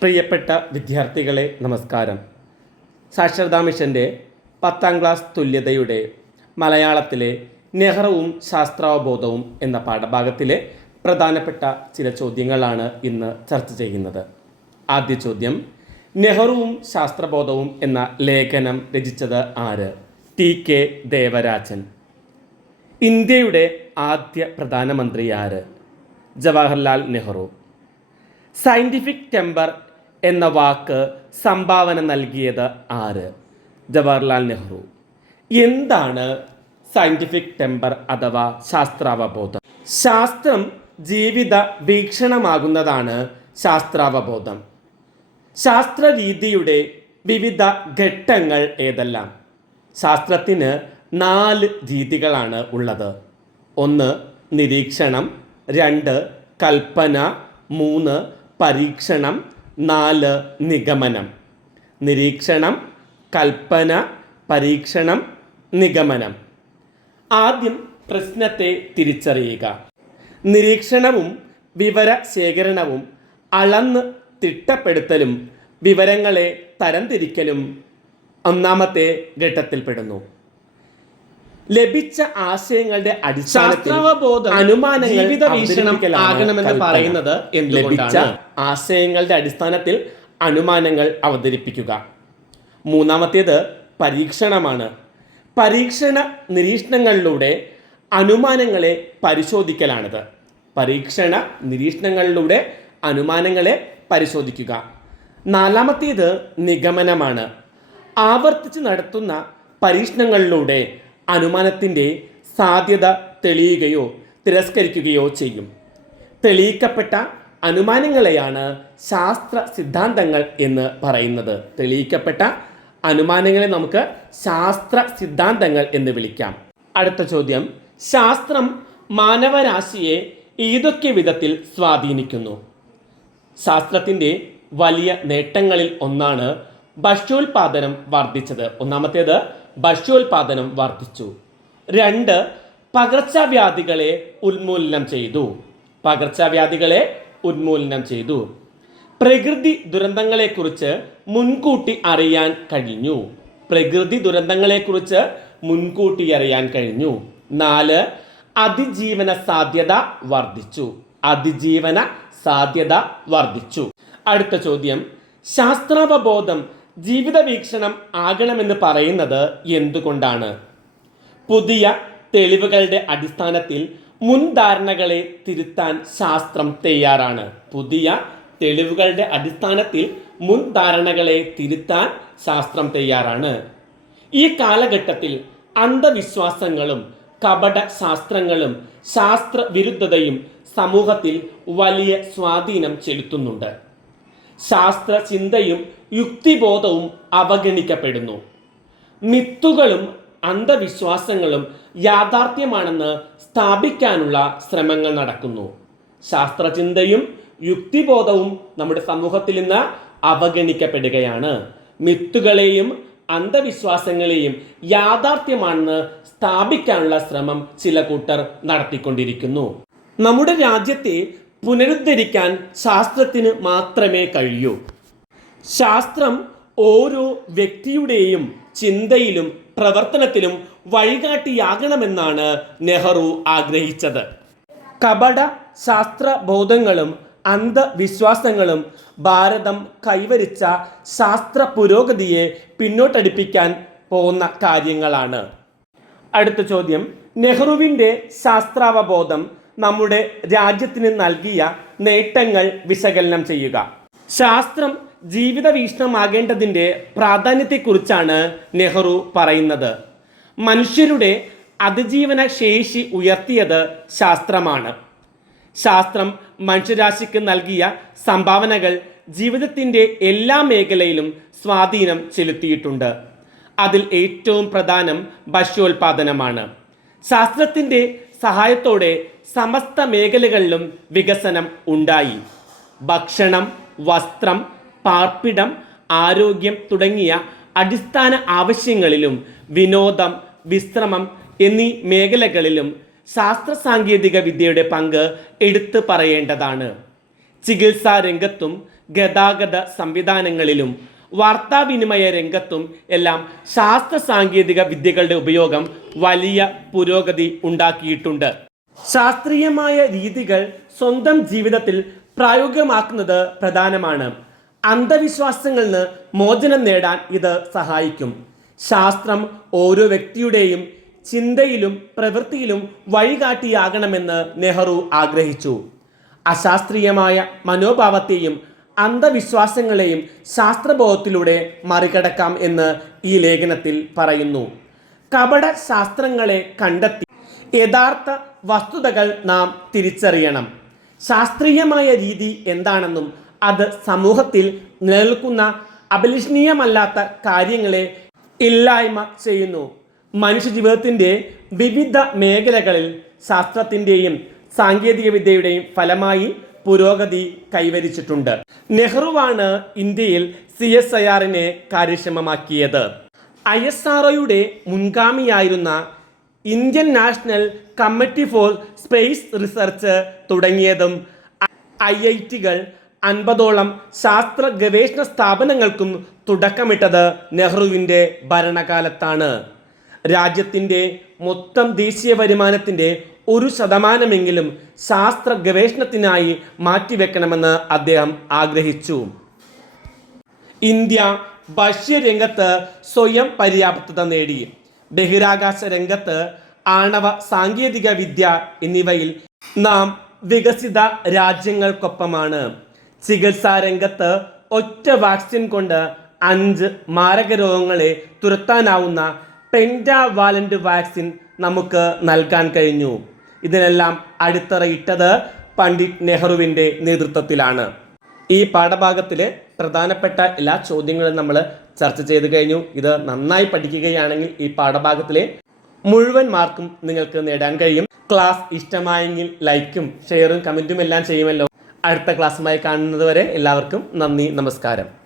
പ്രിയപ്പെട്ട വിദ്യാർത്ഥികളെ നമസ്കാരം. സാക്ഷരതാ മിഷന്റെ പത്താം ക്ലാസ് തുല്യതയുടെ മലയാളത്തിലെ നെഹ്റവും ശാസ്ത്രാവബോധവും എന്ന പാഠഭാഗത്തിലെ പ്രധാനപ്പെട്ട ചില ചോദ്യങ്ങളാണ് ഇന്ന് ചർച്ച ചെയ്യുന്നത്. ആദ്യ ചോദ്യം നെഹ്റുവും ശാസ്ത്രബോധവും എന്ന ലേഖനം രചിച്ചത് ആര്? ടി. കെ. ദേവരാജൻ. ഇന്ത്യയുടെ ആദ്യ പ്രധാനമന്ത്രി ആര്? ജവഹർലാൽ നെഹ്റു. സയന്റിഫിക് ടെമ്പർ എന്ന വാക്ക് സംഭാവന നൽകിയത് ആര്? ജവഹർലാൽ നെഹ്റു. എന്താണ് സയന്റിഫിക് ടെമ്പർ അഥവാ ശാസ്ത്രാവബോധം? ശാസ്ത്രം ജീവിത വീക്ഷണമാകുന്നതാണ് ശാസ്ത്രാവബോധം. ശാസ്ത്രരീതിയുടെ വിവിധ ഘട്ടങ്ങൾ ഏതെല്ലാം? ശാസ്ത്രത്തിന് നാല് രീതികളാണ് ഉള്ളത്. ഒന്ന് നിരീക്ഷണം. രണ്ട് കൽപ്പന. മൂന്ന് പരീക്ഷണം. നാല് നിഗമനം. നിരീക്ഷണം കൽപ്പന പരീക്ഷണം നിഗമനം. ആദ്യം പ്രശ്നത്തെ തിരിച്ചറിയുക. നിരീക്ഷണവും വിവര ശേഖരണവും അളന്ന് തിട്ടപ്പെടുത്തലും വിവരങ്ങളെ തരംതിരിക്കലും ഒന്നാമത്തെ ഘട്ടത്തിൽപ്പെടുന്നു. ലഭിച്ച ആശയങ്ങളുടെ അടിസ്ഥാനത്തിൽ അനുമാനങ്ങൾ ജീവിത വീക്ഷണം എന്ന് ആകണമെന്ന് പറയുന്നത്? ലഭിച്ച ആശയങ്ങളുടെ അടിസ്ഥാനത്തിൽ അനുമാനങ്ങൾ അവതരിപ്പിക്കുക. മൂന്നാമത്തേത് പരീക്ഷണമാണ്. പരീക്ഷണ നിരീക്ഷണങ്ങളിലൂടെ അനുമാനങ്ങളെ പരിശോധിക്കലാണിത്. പരീക്ഷണ നിരീക്ഷണങ്ങളിലൂടെ അനുമാനങ്ങളെ പരിശോധിക്കുക. നാലാമത്തേത് നിഗമനമാണ്. ആവർത്തിച്ച് നടത്തുന്ന പരീക്ഷണങ്ങളിലൂടെ അനുമാനത്തിന്റെ സാധ്യത തെളിയുകയോ തിരസ്കരിക്കുകയോ ചെയ്യും. തെളിയിക്കപ്പെട്ട അനുമാനങ്ങളെയാണ് ശാസ്ത്ര സിദ്ധാന്തങ്ങൾ എന്ന് പറയുന്നത്. തെളിയിക്കപ്പെട്ട അനുമാനങ്ങളെ നമുക്ക് ശാസ്ത്ര സിദ്ധാന്തങ്ങൾ എന്ന് വിളിക്കാം. അടുത്ത ചോദ്യം. ശാസ്ത്രം മാനവരാശിയെ ഏതൊക്കെ വിധത്തിൽ സ്വാധീനിക്കുന്നു? ശാസ്ത്രത്തിന്റെ വലിയ നേട്ടങ്ങളിൽ ഒന്നാണ് ഭക്ഷ്യോൽപാദനം വർദ്ധിച്ചത്. ഒന്നാമത്തേത് ഭക്ഷ്യോൽപാദനം വർദ്ധിച്ചു. രണ്ട് പകർച്ചവ്യാധികളെ ഉന്മൂലനം ചെയ്തു. പകർച്ചവ്യാധികളെ ഉന്മൂലനം ചെയ്തു. പ്രകൃതി ദുരന്തങ്ങളെക്കുറിച്ച് മുൻകൂട്ടി അറിയാൻ കഴിഞ്ഞു. പ്രകൃതി ദുരന്തങ്ങളെക്കുറിച്ച് മുൻകൂട്ടി അറിയാൻ കഴിഞ്ഞു. നാല് അതിജീവന സാധ്യത വർദ്ധിച്ചു. അതിജീവന സാധ്യത വർദ്ധിച്ചു. അടുത്ത ചോദ്യം ശാസ്ത്രാവബോധം ജീവിത വീക്ഷണം ആകണമെന്ന് പറയുന്നത് എന്തുകൊണ്ടാണ്? പുതിയ തെളിവുകളുടെ അടിസ്ഥാനത്തിൽ മുൻധാരണകളെ തിരുത്താൻ ശാസ്ത്രം തയ്യാറാണ്. പുതിയ തെളിവുകളുടെ അടിസ്ഥാനത്തിൽ മുൻധാരണകളെ തിരുത്താൻ ശാസ്ത്രം തയ്യാറാണ്. ഈ കാലഘട്ടത്തിൽ അന്ധവിശ്വാസങ്ങളും കപട ശാസ്ത്രങ്ങളും ശാസ്ത്ര വിരുദ്ധതയും സമൂഹത്തിൽ വലിയ സ്വാധീനം ചെലുത്തുന്നുണ്ട്. ശാസ്ത്ര ചിന്തയും യുക്തിബോധവും അവഗണിക്കപ്പെടുന്നു. മിത്തുകളും അന്ധവിശ്വാസങ്ങളും യാഥാർത്ഥ്യമാണെന്ന് സ്ഥാപിക്കാനുള്ള ശ്രമങ്ങൾ നടക്കുന്നു. ശാസ്ത്രചിന്തയും യുക്തിബോധവും നമ്മുടെ സമൂഹത്തിൽ നിന്ന് അവഗണിക്കപ്പെടുകയാണ്. മിത്തുകളെയും അന്ധവിശ്വാസങ്ങളെയും യാഥാർത്ഥ്യമാണെന്ന് സ്ഥാപിക്കാനുള്ള ശ്രമം ചില കൂട്ടർ നടത്തിക്കൊണ്ടിരിക്കുന്നു. നമ്മുടെ രാജ്യത്തെ പുനരുദ്ധരിക്കാൻ ശാസ്ത്രത്തിന് മാത്രമേ കഴിയൂ. ശാസ്ത്രം ഓരോ വ്യക്തിയുടെയും ചിന്തയിലും പ്രവർത്തനത്തിലും വഴികാട്ടിയാകണമെന്നാണ് നെഹ്റു ആഗ്രഹിച്ചത്. കപട ശാസ്ത്രബോധങ്ങളും അന്ധവിശ്വാസങ്ങളും ഭാരതം കൈവരിച്ച ശാസ്ത്ര പുരോഗതിയെ പിന്നോട്ടടിപ്പിക്കാൻ പോകുന്ന കാര്യങ്ങളാണ്. അടുത്ത ചോദ്യം. നെഹ്റുവിന്റെ ശാസ്ത്രാവബോധം നമ്മുടെ രാജ്യത്തിന് നൽകിയ നേട്ടങ്ങൾ വിശകലനം ചെയ്യുക. ശാസ്ത്രം ജീവിത വീക്ഷണമാകേണ്ടതിന്റെ പ്രാധാന്യത്തെക്കുറിച്ചാണ് നെഹ്റു പറയുന്നത്. മനുഷ്യരുടെ അതിജീവന ശേഷി ഉയർത്തിയത് ശാസ്ത്രമാണ്. ശാസ്ത്രം മനുഷ്യരാശിക്ക് നൽകിയ സംഭാവനകൾ ജീവിതത്തിന്റെ എല്ലാ മേഖലയിലും സ്വാധീനം ചെലുത്തിയിട്ടുണ്ട്. അതിൽ ഏറ്റവും പ്രധാനം ഭക്ഷ്യോൽപാദനമാണ്. ശാസ്ത്രത്തിന്റെ സഹായത്തോടെ സമസ്ത മേഖലകളിലും വികസനം ഉണ്ടായി. ഭക്ഷണം വസ്ത്രം പാർപ്പിടം ആരോഗ്യം തുടങ്ങിയ അടിസ്ഥാന ആവശ്യങ്ങളിലും വിനോദം വിശ്രമം എന്നീ മേഖലകളിലും ശാസ്ത്ര സാങ്കേതിക വിദ്യയുടെ പങ്ക് എടുത്തു പറയേണ്ടതാണ്. ചികിത്സാ രംഗത്തും ഗതാഗത സംവിധാനങ്ങളിലും വാർത്താവിനിമയ രംഗത്തും എല്ലാം ശാസ്ത്ര സാങ്കേതിക വിദ്യകളുടെ ഉപയോഗം വലിയ പുരോഗതി ഉണ്ടാക്കിയിട്ടുണ്ട്. ശാസ്ത്രീയമായ രീതികൾ സ്വന്തം ജീവിതത്തിൽ പ്രായോഗികമാക്കുന്നത് പ്രധാനമാണ്. അന്ധവിശ്വാസങ്ങളിൽ നിന്ന് മോചനം നേടാൻ ഇത് സഹായിക്കും. ശാസ്ത്രം ഓരോ വ്യക്തിയുടെയും ചിന്തയിലും പ്രവൃത്തിയിലും വഴികാട്ടിയാകണമെന്ന് നെഹ്റു ആഗ്രഹിച്ചു. അശാസ്ത്രീയമായ മനോഭാവത്തെയും അന്ധവിശ്വാസങ്ങളെയും ശാസ്ത്രബോധത്തിലൂടെ മറികടക്കാം എന്ന് ഈ ലേഖനത്തിൽ പറയുന്നു. കപട ശാസ്ത്രങ്ങളെ കണ്ടെത്തി യഥാർത്ഥ വസ്തുതകൾ നാം തിരിച്ചറിയണം. ശാസ്ത്രീയമായ രീതി എന്താണെന്നും അത് സമൂഹത്തിൽ നിലനിൽക്കുന്ന അപലഷണീയമല്ലാത്ത കാര്യങ്ങളെ ഇല്ലായ്മ ചെയ്യുന്നു. മനുഷ്യജീവിതത്തിന്റെ വിവിധ മേഖലകളിൽ ശാസ്ത്രത്തിന്റെയും സാങ്കേതികവിദ്യയുടെയും ഫലമായി പുരോഗതി കൈവരിച്ചിട്ടുണ്ട്. നെഹ്റുവാണ് ഇന്ത്യയിൽ സി എസ് ഐ ആറിനെ കാര്യക്ഷമമാക്കിയത്. ഐ എസ് ആർ ഒയുടെ മുൻഗാമിയായിരുന്ന Indian national committee for space research തുടങ്ങിയതും ഐ ഐ ടികൾ അൻപതോളം ശാസ്ത്ര ഗവേഷണ സ്ഥാപനങ്ങൾക്കും തുടക്കമിട്ടത് നെഹ്റുവിന്റെ ഭരണകാലത്താണ്. രാജ്യത്തിന്റെ മൊത്തം ദേശീയ വരുമാനത്തിന്റെ ഒരു ശതമാനമെങ്കിലും ശാസ്ത്ര ഗവേഷണത്തിനായി മാറ്റിവെക്കണമെന്ന് അദ്ദേഹം ആഗ്രഹിച്ചു. ഇന്ത്യ ഭക്ഷ്യരംഗത്ത് സ്വയം പര്യാപ്തത നേടി. ബഹിരാകാശ രംഗത്ത് ആണവ സാങ്കേതിക വിദ്യ എന്നിവയിൽ നാം വികസിത രാജ്യങ്ങൾക്കൊപ്പമാണ്. ചികിത്സാ രംഗത്ത് ഒറ്റ വാക്സിൻ കൊണ്ട് അഞ്ച് മാരക രോഗങ്ങളെ തുരത്താനാവുന്ന പെൻഡാവാലന്റ് വാക്സിൻ നമുക്ക് നൽകാൻ കഴിഞ്ഞു. ഇതിനെല്ലാം അടിത്തറയിട്ടത് പണ്ഡിറ്റ് നെഹ്റുവിന്റെ നേതൃത്വത്തിലാണ്. ഈ പാഠഭാഗത്തിലെ പ്രധാനപ്പെട്ട എല്ലാ ചോദ്യങ്ങളും നമ്മൾ ചർച്ച ചെയ്ത് കഴിഞ്ഞു. ഇത് നന്നായി പഠിക്കുകയാണെങ്കിൽ ഈ പാഠഭാഗത്തിലെ മുഴുവൻ മാർക്കും നിങ്ങൾക്ക് നേടാൻ കഴിയും. ക്ലാസ് ഇഷ്ടമായെങ്കിൽ ലൈക്കും ഷെയറും കമന്റും എല്ലാം ചെയ്യുമല്ലോ. അടുത്ത ക്ലാസ്സുമായി കാണുന്നതുവരെ എല്ലാവർക്കും നന്ദി നമസ്കാരം.